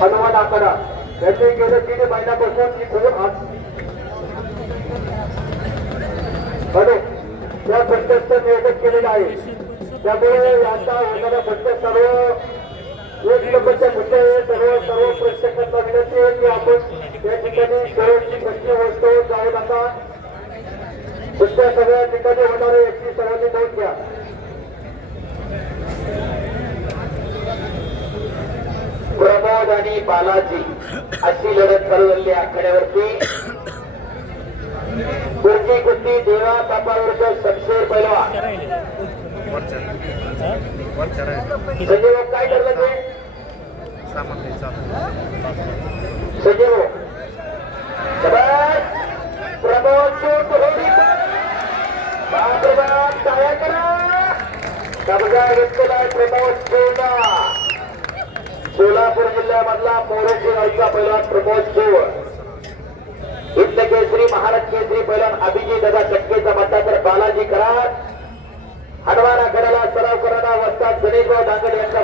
हनुमान आकडा यांनी गेल्या 3 महिन्यापासून ही खूप या बंदचं नियोजन केलेलं आहे. त्यामुळे यांचा होणारा बंद सर्व एक नंबरच्या मुद्दे सर्व प्रेक्षकांना विनंती आहे की आपण या ठिकाणी शेवटची बंदी वस्तू जाऊ नका. तुमच्या सगळ्या ठिकाणी होणारे याची सर्वांनी नोंद घ्या. प्रमोद आणि बालाजी अशी लढत चालू आखाड्यावरती. कुस्ती कुस्ती देवा तापाविरुद्ध शमशेर पैलवान. संजय काय ठरलं ते संजय प्रमोद टाळ्या करा. कब्जा घेतलेला आहे प्रमोद सोना. सोलापूर जिल्ह्यामधला मोरोजी गावचा पैलवान प्रमोद सोळ. हिंद केसरी महाराज केसरी पैलवान अभिजित दादा कटकेचा मतदार बालाजी कराड. हडवारा गडाला सराव करणारा वस्ताद गणेशभाऊ डांगल यांचा